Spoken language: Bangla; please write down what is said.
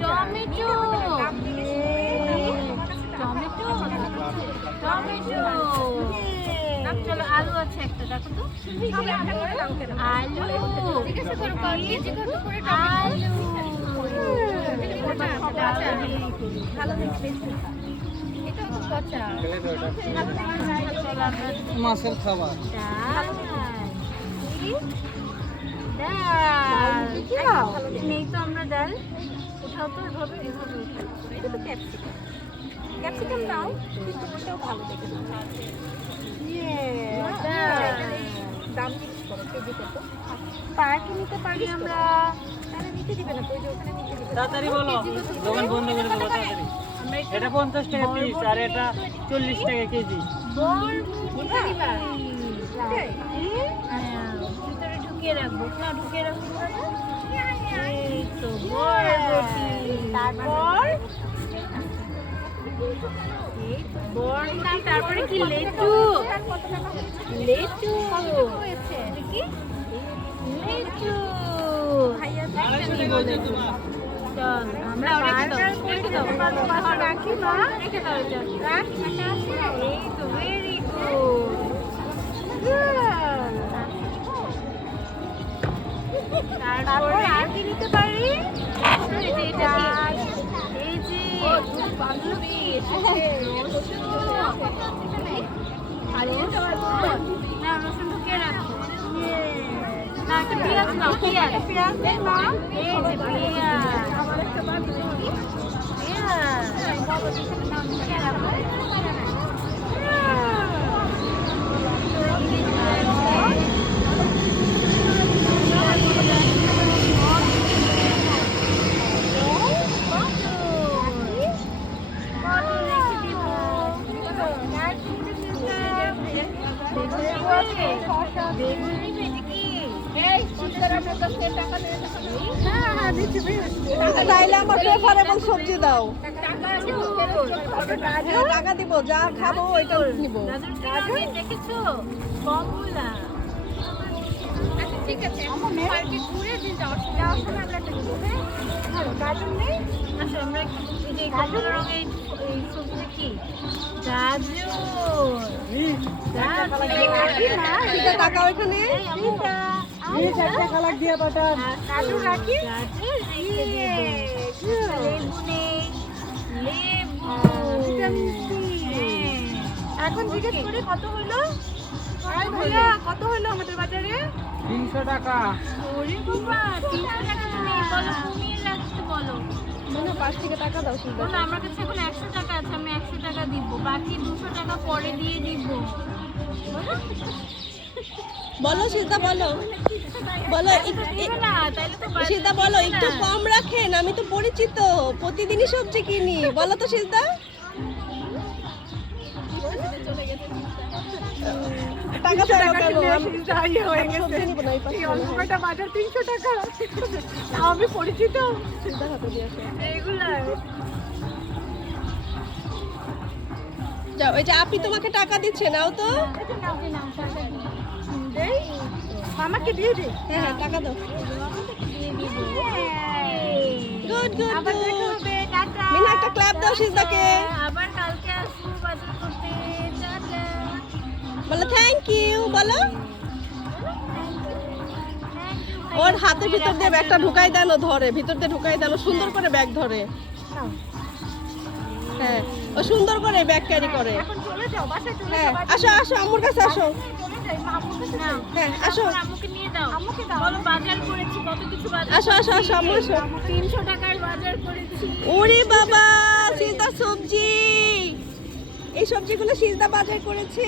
টমেটো টমেটো টমেটো চলো আলু আছে একটা দেখো তো আলু আলু মাছের খাবার নেই তো আমরা ডাল উঠাও তো এভাবে এটা তো ক্যাপসিকাম ক্যাপসিকাম নাও কিন্তু ওটাও ভালো দেখে দাম জিজ্ঞেস করো কেজি কত পার্কে নিতে পারি আমরা তাহলে নিতে দিবে না ওই যে ওখানে নিতে দিবে তাড়াতাড়ি বলো দোকান বন্ধ করে দেবো তাড়াতাড়ি এটা 50 টাকা পিস আর এটা 40 টাকা কেজি ভিতরে ঢুকিয়ে রাখবো না ঢুকিয়ে রাখবো এই তো বরবটি তারপর তারপরে কি লেটু লেটু কি লেটু চল আমরা রাখি মা রেখে দাও এই তো ভেরি গুড তারপর আর কি নিতে পারি এই যে বান্ধবী না রসুন ঢুকিয়ে রাখো না একটা পেঁয়াজ নাও পেঁয়াজ নাও এই যে পেঁয়াজ তাইলে আমার প্রেফারেবল সবজি দাও টাকা দিব যা খাবো ওইটা নিব দেখেছো কমলা আচ্ছা ঠিক আছে পার্কে ঘুরে দিন যাওয়ার সময় আমরা একটা নিব গাজর নেই আচ্ছা আমরা এই যে কমলা রঙের এই সবজি কি গাজর টাকা ওইখানে গাজর রাখি লেবু নেই লেবু এখন জিজ্ঞেস করে কত হলো কত হলো আমাদের বাজারে 300 টাকা ওরে বাবা 300 টাকা তো নেই বলো কমিয়ে রাখতে বলো মনে 5 থেকে টাকা দাও বলো আমার কাছে এখন 100 টাকা আছে আমি 100 টাকা দিব বাকি 200 টাকা পরে দিয়ে দিব বলো সিদ্ধা বলো বলো সিদ্ধা বলো একটু কম রাখেন আমি তো পরিচিত প্রতিদিনই সবজি কিনি বলো তো সিদ্ধা টাকা চাইলো কেন বাজার 300 টাকা আমি পরিচিত সিদ্ধা হাতে দিয়ে আসো এগুলা যাও এই যে আপনি তোমাকে টাকা দিচ্ছে নাও তো মামাকে দিয়ে দে হ্যাঁ হ্যাঁ টাকা দাও গুড গুড আবার দেখা হবে টাটা মিনা একটা ক্ল্যাপ দাও সিদ্ধাকে আবার কালকে আসবো বাজার করতে টাটা বলো থ্যাংক ইউ বলো ওর হাতের ভিতর দিয়ে ব্যাগটা ঢুকাই দেন ও ধরে ভিতর দিয়ে ঢুকাই দেন ও সুন্দর করে ব্যাগ ধরে হ্যাঁ ও সুন্দর করে ব্যাগ ক্যারি করে এখন চলে যাও বাসায় চলে হ্যাঁ আসো আসো আম্মুর কাছে আসো হ্যাঁ আসো আম্মুকে নিয়ে দাও আম্মুকে দাও বলো বাজার করেছি কত কিছু বাজার আসো আসো আসো আম্মু আসো 300 টাকার বাজার করেছি ওরে বাবা সিজদা সবজি এই সবজিগুলো সিজদা বাজার করেছে